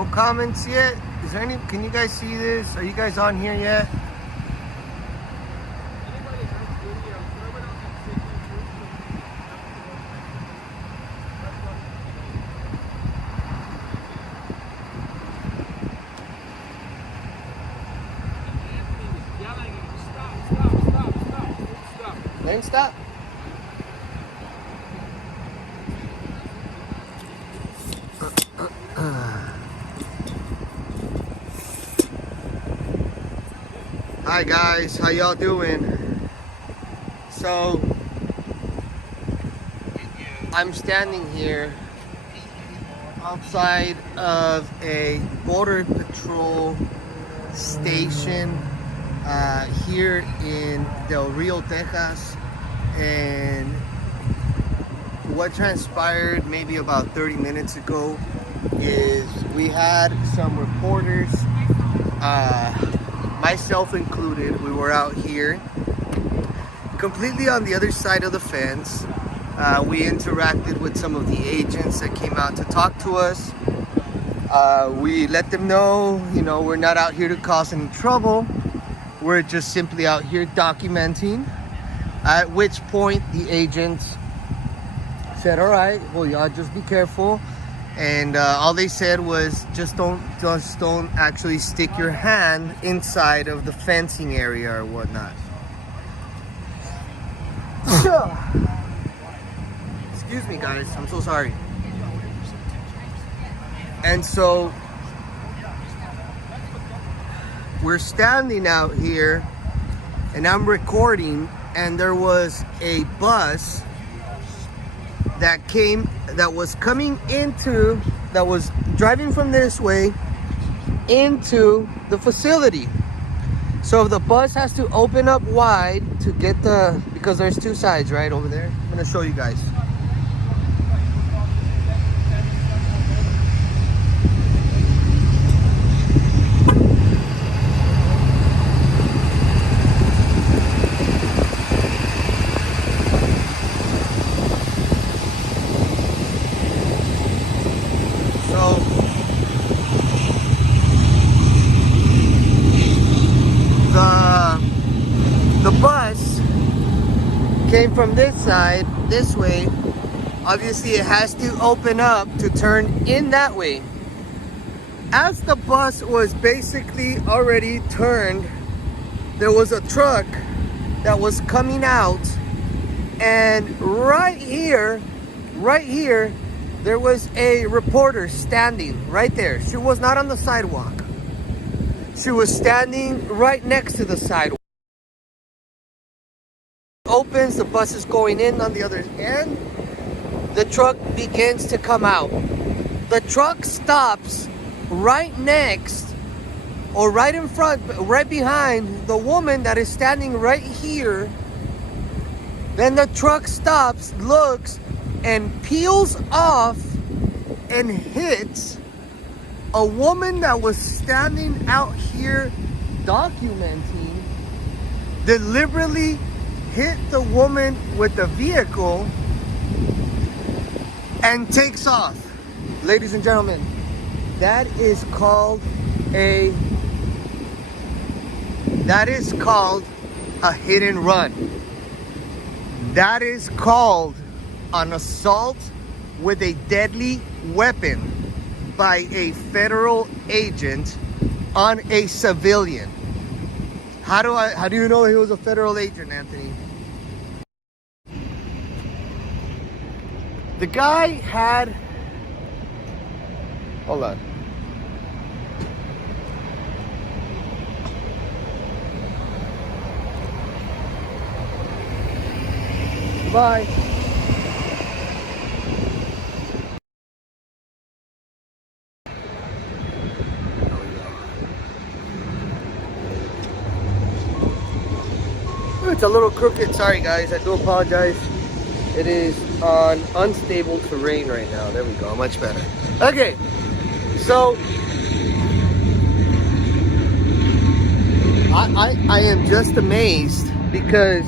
No comments yet. Is there any? Can you guys see this? Are you guys on here yet? Then stop. Hi guys, how y'all doing? So I'm standing here outside of a border patrol station here in Del Rio, Texas, and what transpired maybe about 30 minutes ago is we had some reporters, myself included. We were out here completely on the other side of the fence. We interacted with some of the agents that came out to talk to us. We let them know, you know, we're not out here to cause any trouble. We're just simply out here documenting. At which point the agents said, all right, well, y'all just be careful. And all they said was just don't actually stick your hand inside of the fencing area or whatnot. Excuse me, guys. I'm so sorry. And so we're standing out here and I'm recording, and there was a bus that was driving from this way into the facility. So the bus has to open up wide to get because there's two sides right over there. I'm gonna show you guys. The bus came from this side, this way. Obviously it has to open up to turn in that way. As the bus was basically already turned, there was a truck that was coming out, and right here, there was a reporter standing right there. She was not on the sidewalk. She was standing right next to the sidewalk. Opens, the bus is going in on the other end. The truck begins to come out. The truck stops right next, or right in front, right behind the woman that is standing right here. Then the truck stops, looks, and peels off and hits a woman that was standing out here documenting. Deliberately hit the woman with the vehicle and takes off. Ladies and gentlemen, that is called a hit and run. That is called an assault with a deadly weapon by a federal agent on a civilian. How do you know he was a federal agent, Anthony? The guy had, hold on. Bye. It's a little crooked. Sorry guys, I do apologize. It is on unstable terrain right now. There we go, much better. Okay, so I am just amazed because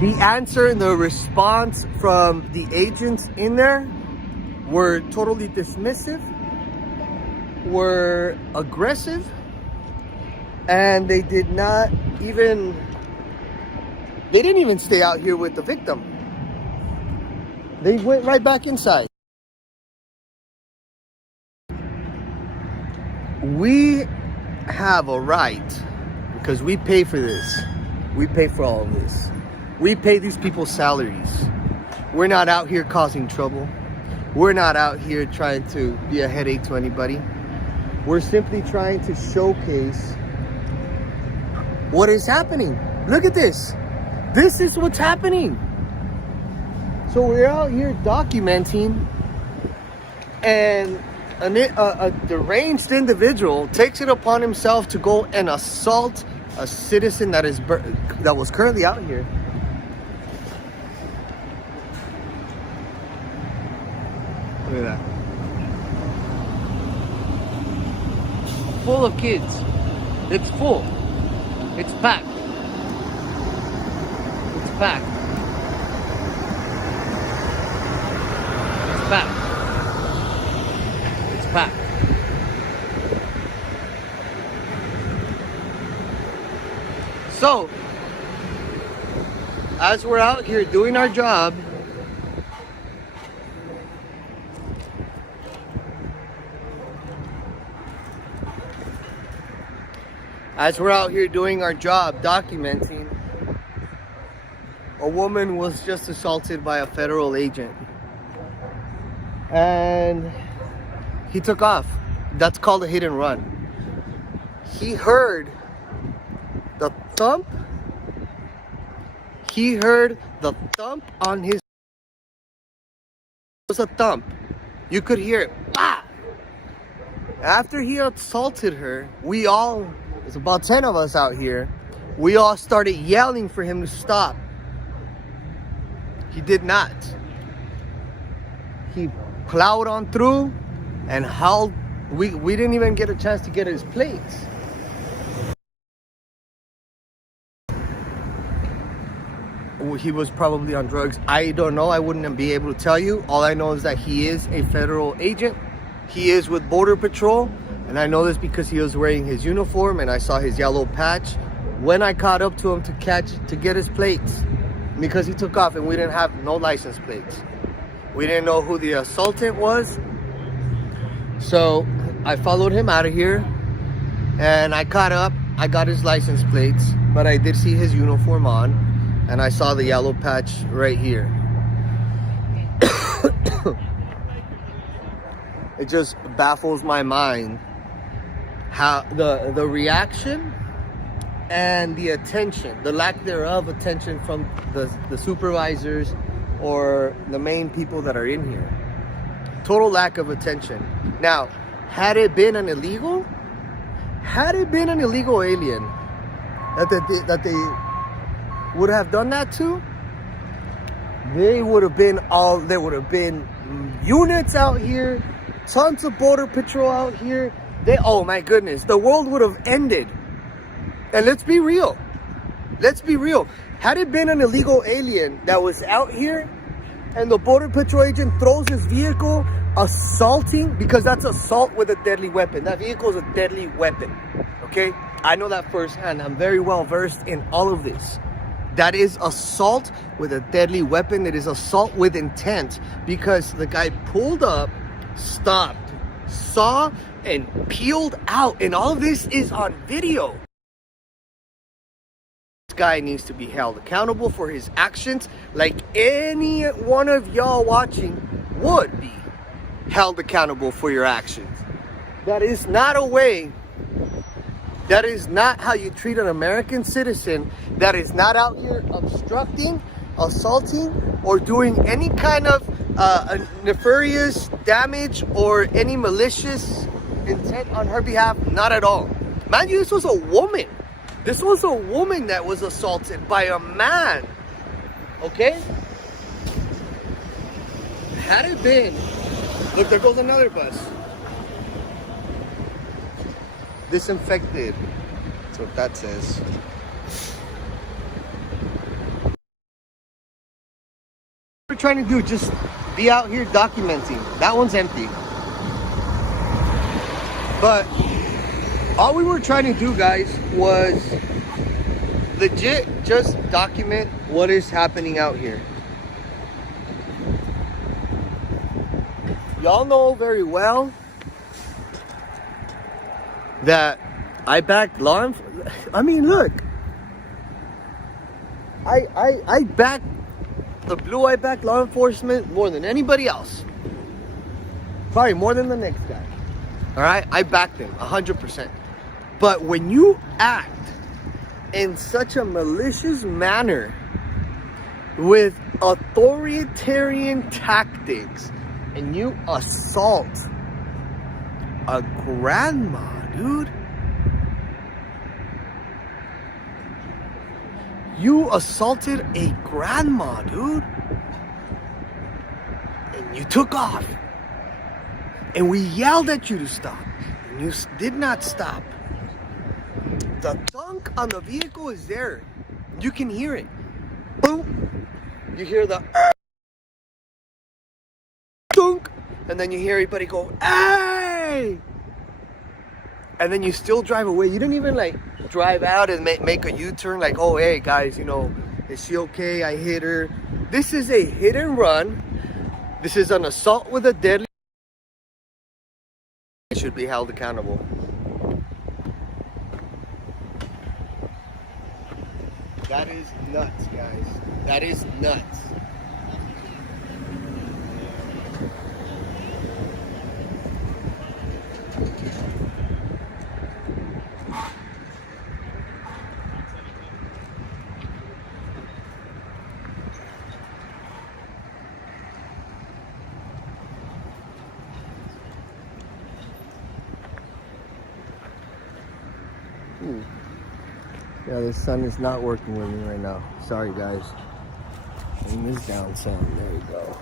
the answer and the response from the agents in there were totally dismissive. were aggressive, and they didn't even stay out here with the victim. They went right back inside. We have a right, because we pay for this. We pay for all of this. We pay these people's salaries. We're not out here causing trouble. We're not out here trying to be a headache to anybody. We're simply trying to showcase what is happening. Look at this. This is what's happening. So we're out here documenting, and a deranged individual takes it upon himself to go and assault a citizen that was currently out here. Look at that. Full of kids. It's full. It's packed. It's packed. It's packed. It's packed. So, as we're out here doing our job, documenting, a woman was just assaulted by a federal agent. And he took off. That's called a hit and run. He heard the thump. He heard the thump on his... It was a thump. You could hear it. Bah! After he assaulted her, there's about 10 of us out here, we all started yelling for him to stop. He did not. He plowed on through and howled. We didn't even get a chance to get his plates. He was probably on drugs. I don't know. I wouldn't be able to tell you. All I know is that he is a federal agent. He is with Border Patrol. And I know this because he was wearing his uniform and I saw his yellow patch when I caught up to him to get his plates, because he took off and we didn't have no license plates. We didn't know who the assaultant was. So I followed him out of here and I caught up. I got his license plates, but I did see his uniform on and I saw the yellow patch right here. It just baffles my mind how the reaction and the attention, the lack thereof attention from the supervisors or the main people that are in here. Total lack of attention. Now, had it been an illegal alien that they would have done that to, there would have been units out here, tons of Border Patrol out here. Oh my goodness, the world would have ended. And let's be real. Had it been an illegal alien that was out here and the Border Patrol agent throws his vehicle assaulting, because that's assault with a deadly weapon. That vehicle is a deadly weapon, okay? I know that firsthand. I'm very well versed in all of this. That is assault with a deadly weapon. It is assault with intent, because the guy pulled up, stopped, saw, and peeled out. And all of this is on video. This guy needs to be held accountable for his actions, like any one of y'all watching would be held accountable for your actions. That is not a way. That is not how you treat an American citizen that is not out here obstructing, assaulting, or doing any kind of nefarious damage or any malicious intent on her behalf. Not at all. Mind you, this was a woman. This was a woman that was assaulted by a man. Okay? Had it been... Look, there goes another bus. Disinfected. That's what that says. What we're trying to do, just be out here documenting. That one's empty. But all we were trying to do, guys, was legit just document what is happening out here. Y'all know very well that I back law enforcement. I mean, look, I back the blue. I back law enforcement more than anybody else. Probably more than the next guy. All right, I back them 100%. But when you act in such a malicious manner with authoritarian tactics and you assault a grandma, dude. You assaulted a grandma, dude. And you took off. And we yelled at you to stop. And you did not stop. The thunk on the vehicle is there. You can hear it. Boom. You hear the thunk. And then you hear everybody go, hey! And then you still drive away. You didn't even like drive out and make a U-turn like, oh, hey guys, you know, is she okay? I hit her. This is a hit and run. This is an assault with a deadly. It should be held accountable. That is nuts, guys. That is nuts. Yeah, the sun is not working with me right now. Sorry, guys. Aim is down some. There you go.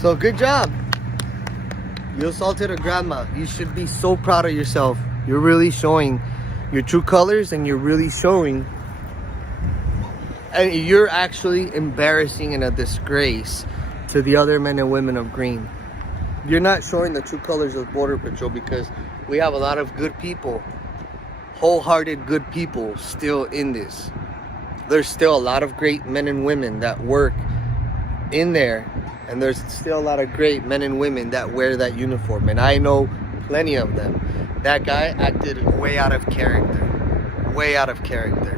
So, good job. You assaulted a grandma. You should be so proud of yourself. You're really showing your true colors, and you're really showing. And you're actually embarrassing and a disgrace to the other men and women of green. You're not showing the true colors of Border Patrol, because we have a lot of good people, wholehearted good people still in this. There's still a lot of great men and women that work in there, and there's still a lot of great men and women that wear that uniform, and I know plenty of them. That guy acted way out of character. Way out of character.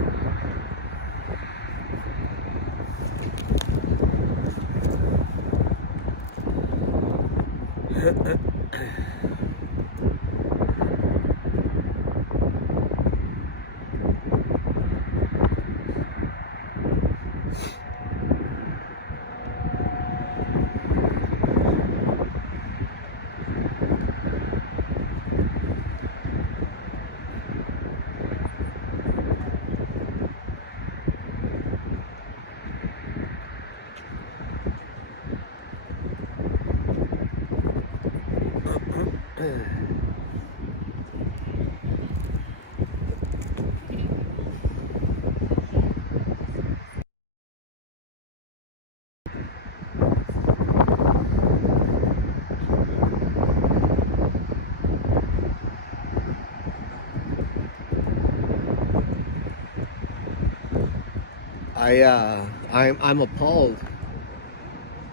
I'm appalled.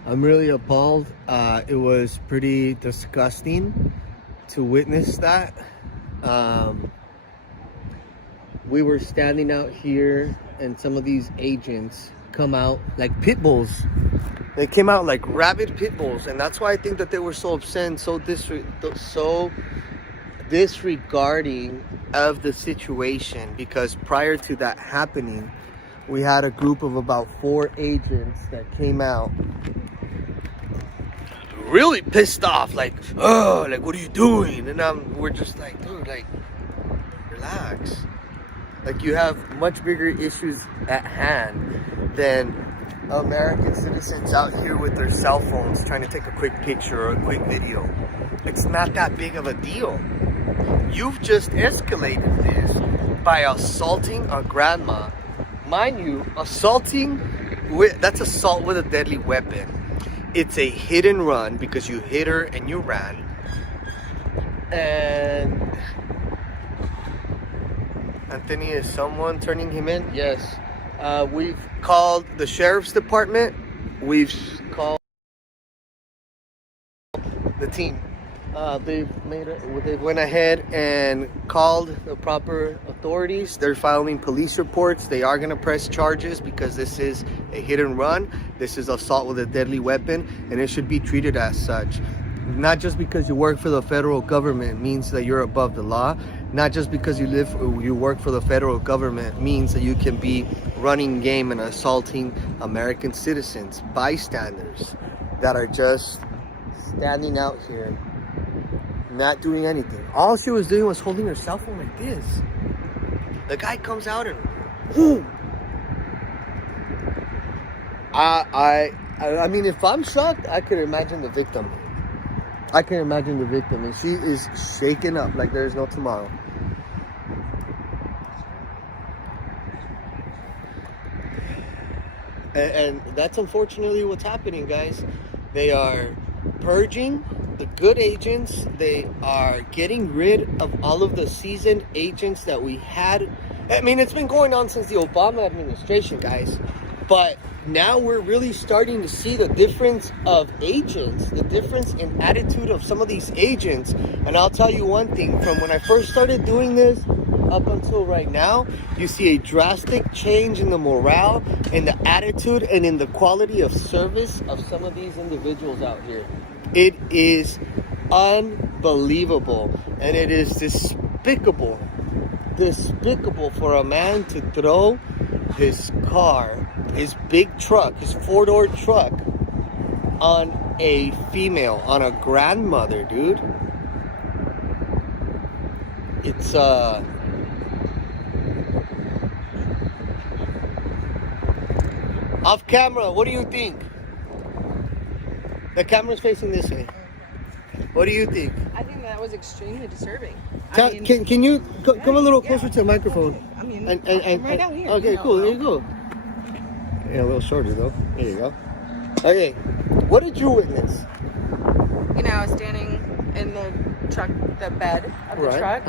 I'm really appalled. It was pretty disgusting to witness that. We were standing out here, and some of these agents come out like pit bulls. They came out like rabid pit bulls, and that's why I think that they were so upset and so disregarding of the situation, because prior to that happening, we had a group of about 4 agents that came out really pissed off, like, oh, like, what are you doing? And we're just like, dude, like, relax. Like, you have much bigger issues at hand than American citizens out here with their cell phones trying to take a quick picture or a quick video. It's not that big of a deal. You've just escalated this by assaulting a grandma Mind you, assaulting with, that's assault with a deadly weapon. It's a hit and run because you hit her and you ran. And Anthony, is someone turning him in? Yes. We've called the sheriff's department. We've called the team. They went ahead and called the proper authorities. They're filing police reports. They are going to press charges because this is a hit and run. This is assault with a deadly weapon, and it should be treated as such. Not just because you work for the federal government means that you're above the law. Not just because you work for the federal government means that you can be running game and assaulting American citizens, bystanders that are just standing out here, not doing anything. All she was doing was holding her cell phone like this. The guy comes out and boom. I mean, if I'm shocked, I could imagine the victim. And she is shaken up like there's no tomorrow. And that's unfortunately what's happening, guys. They are purging the good agents. They are getting rid of all of the seasoned agents that we had. I mean, it's been going on since the Obama administration, guys. But now we're really starting to see the difference of agents, the difference in attitude of some of these agents. And I'll tell you one thing, from when I first started doing this up until right now, you see a drastic change in the morale, in the attitude, and in the quality of service of some of these individuals out here. It is unbelievable, and it is despicable for a man to throw his car, his big truck, his 4-door truck, on a female, on a grandmother, dude. It's off camera, what do you think? The camera's facing this way. What do you think? I think that was extremely disturbing. Can you come a little closer to the microphone? I mean, and right down here. Okay, cool. There you go. Yeah, a little shorter though. There you go. Okay, what did you witness? You know, I was standing in the truck, the bed of the truck,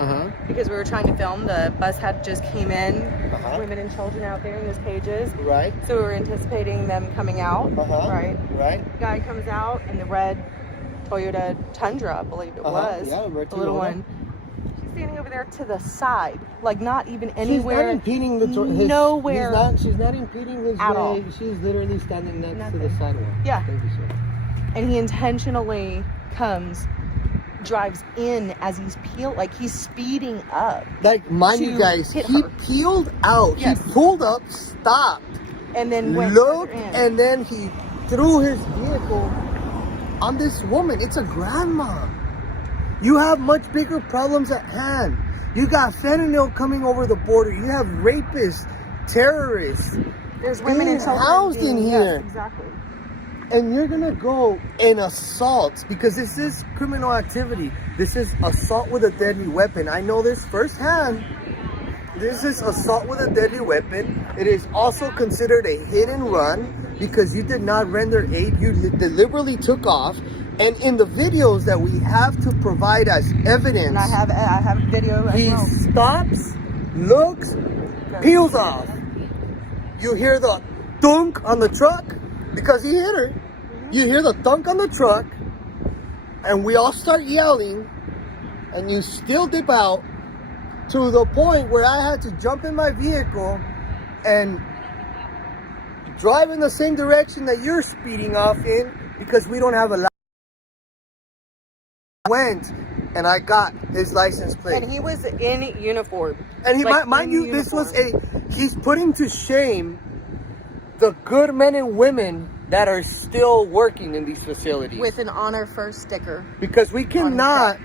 because we were trying to film. The bus had just came in, women and children out there in those cages. Right. So we were anticipating them coming out. Right. Right. Guy comes out in the red Toyota Tundra, I believe it was. Yeah, red the little Toyota. one. She's standing over there to the side, like not even anywhere. She's not impeding nowhere. She's not impeding his at way. all. She's literally standing next to the sidewalk. Yeah. Thank you, sir. And he intentionally drives in as he's he's speeding up. Like, mind you guys, he peeled out. Yes. He pulled up, stopped, and then went looked, further in. and then he threw his vehicle on this woman. It's a grandma. You have much bigger problems at hand. You got fentanyl coming over the border. You have rapists, terrorists. There's women and children housed in here. Yes, exactly. And you're gonna go and assault, because this is criminal activity. This is assault with a deadly weapon. I know this firsthand. This is assault with a deadly weapon. It is also considered a hit and run because you did not render aid. You deliberately took off. And in the videos that we have to provide as evidence, And I have video as he well. stops, looks, peels off. You hear the thunk on the truck because he hit her. You hear the thunk on the truck, and we all start yelling, and you still dip out, to the point where I had to jump in my vehicle and drive in the same direction that you're speeding off in, because we don't have a license. Went and I got his license plate. And he was in uniform. And he, like, mind you, this was he's putting to shame the good men and women that are still working in these facilities. With an Honor First sticker. Because we cannot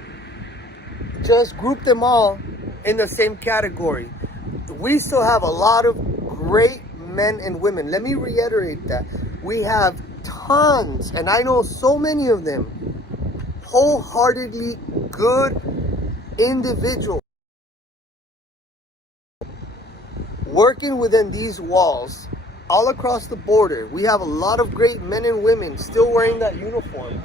just group them all in the same category. We still have a lot of great men and women. Let me reiterate that. We have tons, and I know so many of them, wholeheartedly good individuals working working within these walls, all across the border, we have a lot of great men and women still wearing that uniform.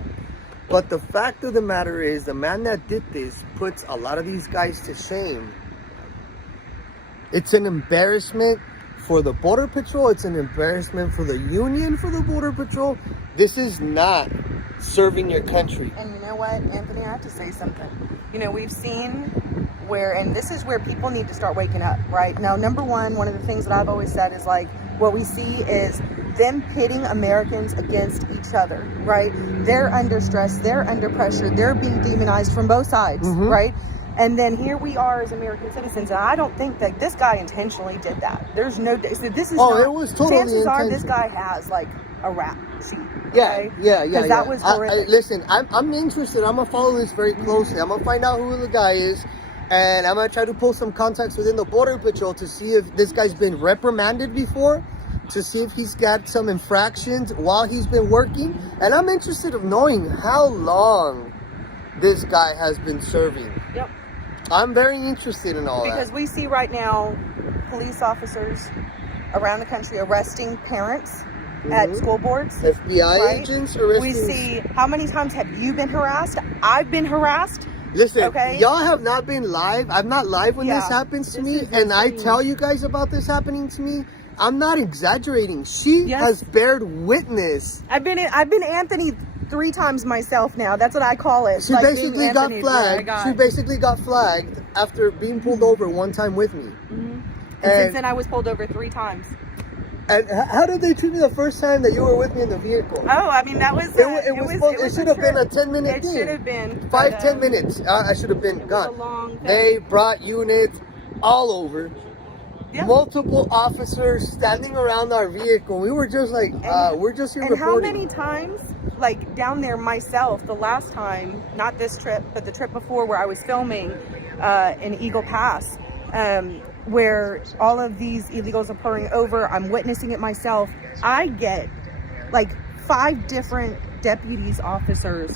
But the fact of the matter is, the man that did this puts a lot of these guys to shame. It's an embarrassment for the Border Patrol. It's an embarrassment for the union for the Border Patrol. This is not serving your country. And you know what, Anthony, I have to say something. You know, we've seen where, and this is where people need to start waking up, right? Now, number one of the things that I've always said is like, what we see is them pitting Americans against each other, right? They're under stress, they're under pressure, they're being demonized from both sides, right? And then here we are as American citizens, and I don't think that this guy intentionally did that. There's no, so this is not, it was totally chances are intentional. this guy has like a rap sheet. Yeah, yeah. Because that was horrific. Listen, I'm interested. I'm gonna follow this very closely. I'm gonna find out who the guy is, and I'm gonna try to pull some contacts within the Border Patrol to see if this guy's been reprimanded before, to see if he's got some infractions while he's been working. And I'm interested in knowing how long this guy has been serving. Yep. I'm very interested in all because that. we see right now police officers around the country arresting parents at school boards. FBI agents arresting. We see, how many times have you been harassed? I've been harassed. Listen, okay? Y'all have not been live. I'm not live when this happens to me, and I tell you guys about this happening to me. I'm not exaggerating. She has bared witness. I've been Anthony 3 times myself now. That's what I call it. She like basically got flagged. She basically got flagged after being pulled over one time with me. And since then, I was pulled over 3 times. And how did they treat me the first time that you were with me in the vehicle? Oh, I mean, that was... It should have been a 10-minute thing. It should have been. 5-10 minutes. I should have been gone. It was a long thing. They brought units all over. Yep. Multiple officers standing around our vehicle. We were just like, we're just here reporting. And how many times, like down there myself, the last time, not this trip, but the trip before where I was filming in Eagle Pass, where all of these illegals are pulling over, I'm witnessing it myself. I get like 5 different deputies, officers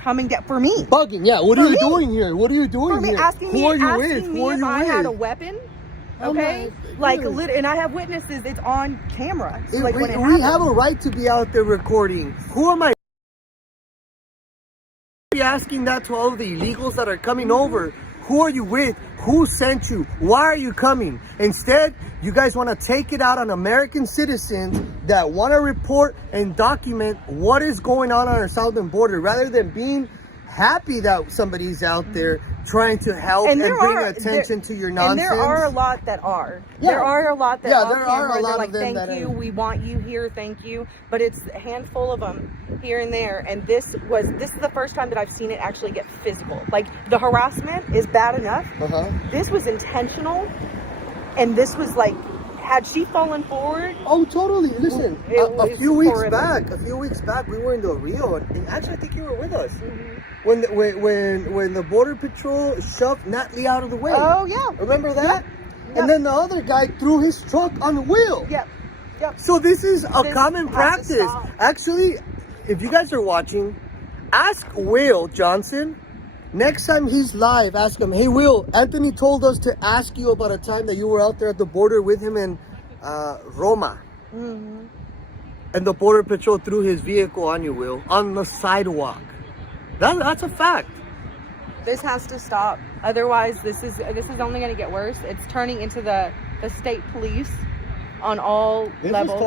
coming down for me. Bugging, yeah. What are you doing here? What are you doing for me, here? asking Who are you asking with? me Who are if you I with? had a weapon. Okay, like and I have witnesses. It's on camera. So, like when it we have a right to be out there recording. Who am I? Asking that to all of the illegals that are coming over. Who are you with? Who sent you? Why are you coming? Instead, you guys want to take it out on American citizens that want to report and document what is going on our southern border, rather than being happy that somebody's out there trying to help and bring attention to your nonsense. And there are a lot that are. Yeah. There are a lot that there are a lot like, of them thank you, we want you here, thank you. But it's a handful of them here and there. And this is the first time that I've seen it actually get physical. Like the harassment is bad enough. This was intentional. And this was like, had she fallen forward? Oh, totally. Listen, a few weeks back, we were in Del Rio, and actually, I think you were with us when the Border Patrol shoved Natalie out of the way. Oh yeah, remember that? Yep. And then the other guy threw his truck on the wheel. Yep. So this is a common practice. Actually, if you guys are watching, ask Will Johnson. Next time he's live, ask him, hey, Will, Anthony told us to ask you about a time that you were out there at the border with him in Roma. And the Border Patrol threw his vehicle on you, Will, on the sidewalk. That's a fact. This has to stop. Otherwise, this is only going to get worse. It's turning into the state police on all levels.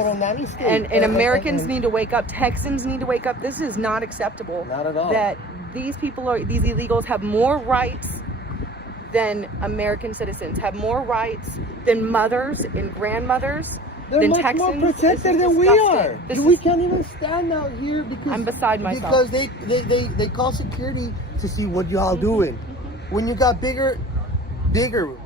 And Americans need to wake up. Texans need to wake up. This is not acceptable. Not at all. That these illegals have more rights than American citizens, have more rights than mothers and grandmothers. They're much more protected than we are. We can't even stand out here because I'm beside myself. Because they call security to see what y'all doing. When you got bigger,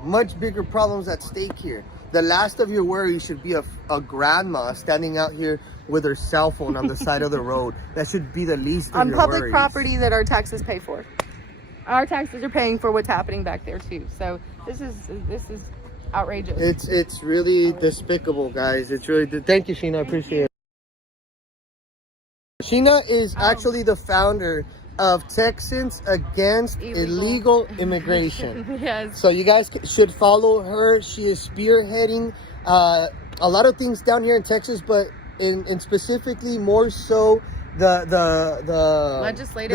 much bigger problems at stake here. The last of your worries should be a grandma standing out here with her cell phone on the side of the road. That should be the least of your public worries. Property that our taxes pay for. Our taxes are paying for what's happening back there too. So this is outrageous. It's really despicable, guys. It's really thank you, Sheena. I appreciate it. Sheena is actually the founder of Texans Against Illegal Immigration. Yes. So you guys should follow her. She is spearheading A lot of things down here in Texas, but in specifically more so the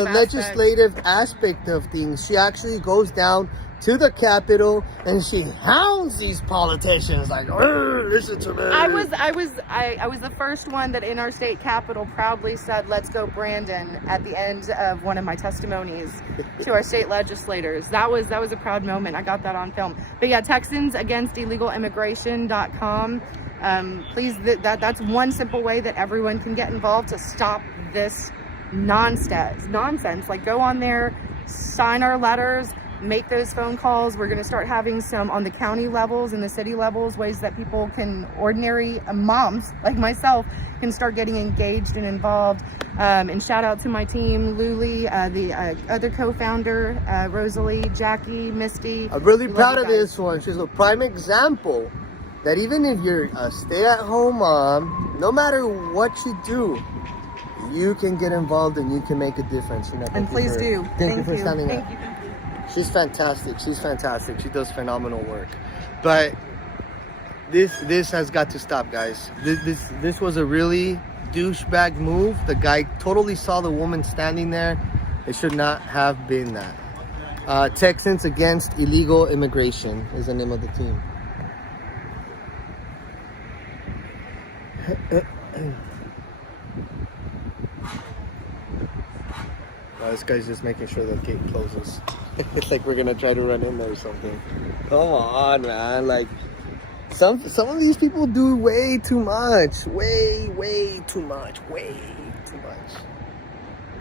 legislative aspect of things. She actually goes down to the Capitol and she hounds these politicians like, listen to me. I was the first one that in our state capitol proudly said, "Let's go, Brandon," at the end of one of my testimonies to our state legislators. That was a proud moment. I got that on film. But yeah, Texans Against Illegal Immigration.com. Please, that's one simple way that everyone can get involved to stop this nonsense. Like, go on there, sign our letters, make those phone calls. We're going to start having some on the county levels and the city levels, ways that people can, ordinary moms like myself, can start getting engaged and involved. And shout out to my team, Luli, the other co-founder, Rosalie, Jackie, Misty. I'm really proud of this one. She's a prime example that even if you're a stay-at-home mom, no matter what you do, you can get involved and you can make a difference. And please do. Thank you for standing up. She's fantastic. She's fantastic. She does phenomenal work. But this has got to stop, guys. This was a really douchebag move. The guy totally saw the woman standing there. It should not have been that. Texans Against Illegal Immigration is the name of the team. This guy's just making sure the gate closes. It's like we're gonna try to run in there or something. Come on, man. Like, some of these people do way too much. Way too much.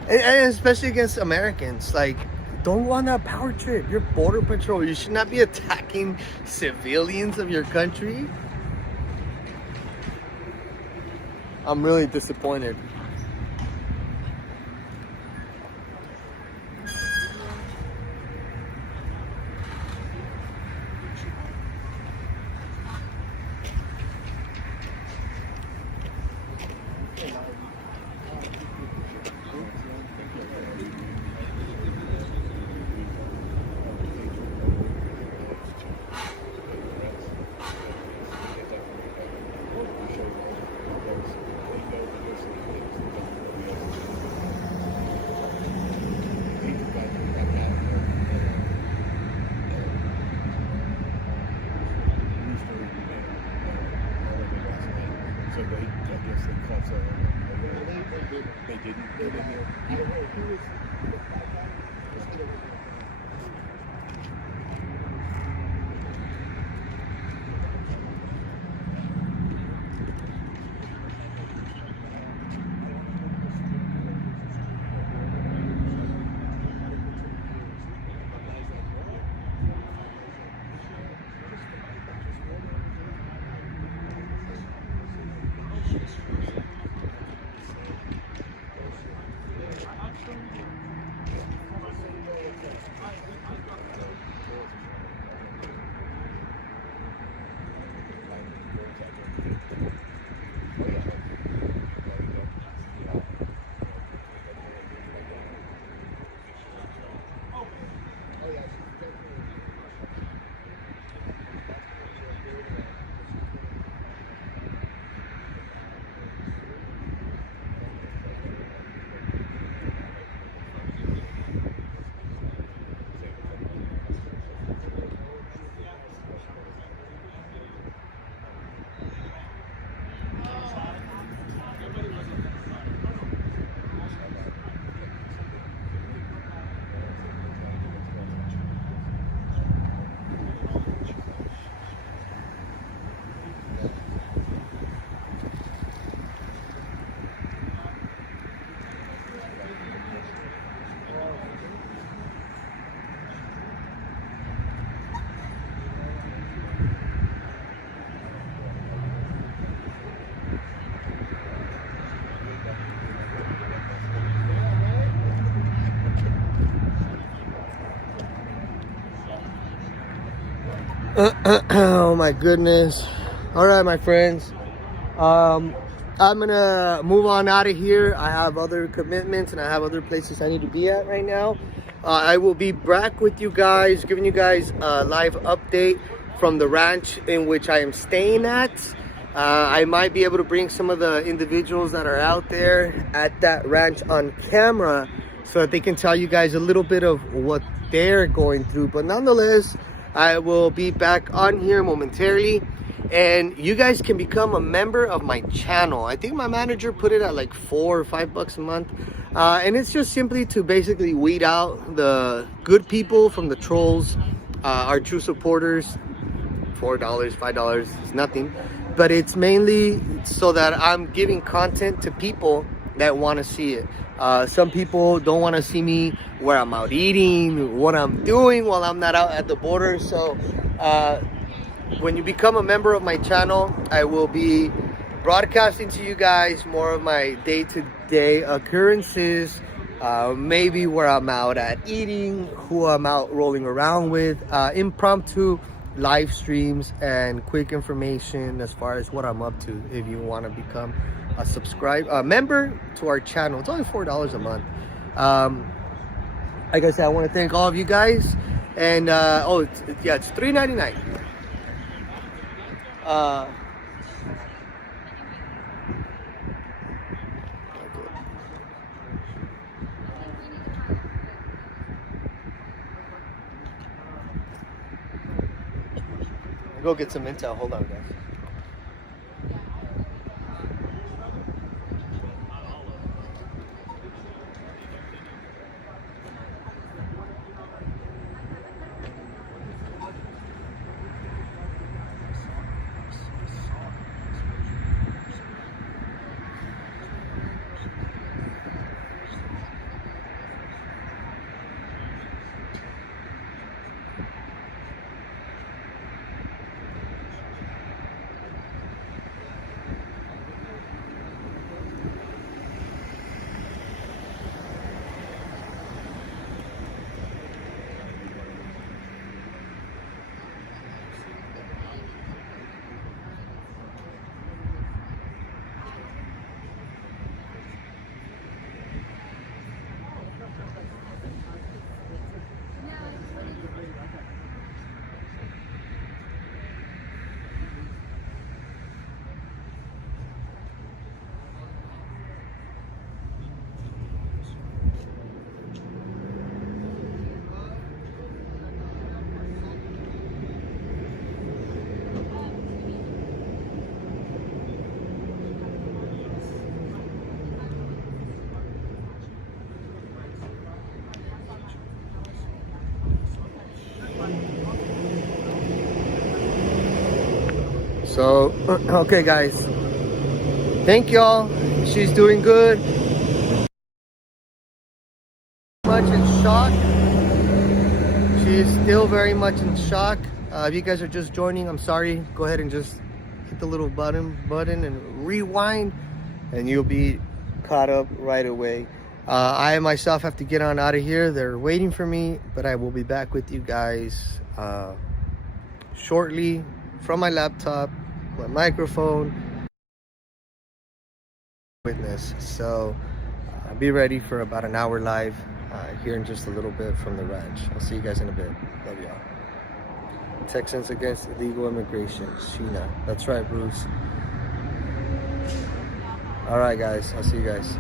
And especially against Americans. Like, don't go on that power trip. You're border patrol. You should not be attacking civilians of your country. I'm really disappointed. Oh my goodness. All right, my friends. I'm gonna move on out of here. I have other commitments and I have other places I need to be at right now. I will be back with you guys, giving you guys a live update from the ranch in which I am staying at. I might be able to bring some of the individuals that are out there at that ranch on camera so that they can tell you guys a little bit of what they're going through. But nonetheless, I will be back on here momentarily, and you guys can become a member of my channel. I think my manager put it at like $4 or $5 a month, and it's just simply to basically weed out the good people from the trolls. Our true supporters, $4, $5 is nothing, but it's mainly so that I'm giving content to people that want to see it. Some people don't want to see me where I'm out eating, what I'm doing while I'm not out at the border. So when you become a member of my channel, I will be broadcasting to you guys more of my day-to-day occurrences, maybe where I'm out at eating, who I'm out rolling around with, impromptu live streams, and quick information as far as what I'm up to. If you want to become a member to our channel, it's only $4 a month. Like I said, I want to thank all of you guys, and it's $3.99. Go get some intel. Hold on, guys. So, okay guys, thank y'all. She's doing good. Much in shock. She is still very much in shock. If you guys are just joining, I'm sorry. Go ahead and just hit the little button and rewind, and you'll be caught up right away. I myself have to get on out of here. They're waiting for me, but I will be back with you guys shortly from my laptop, my microphone, witness. So be ready for about an hour live here in just a little bit from the ranch. I'll see you guys in a bit. Love y'all. Texans against illegal immigration. Sheena. That's right, Bruce. All right, guys. I'll see you guys.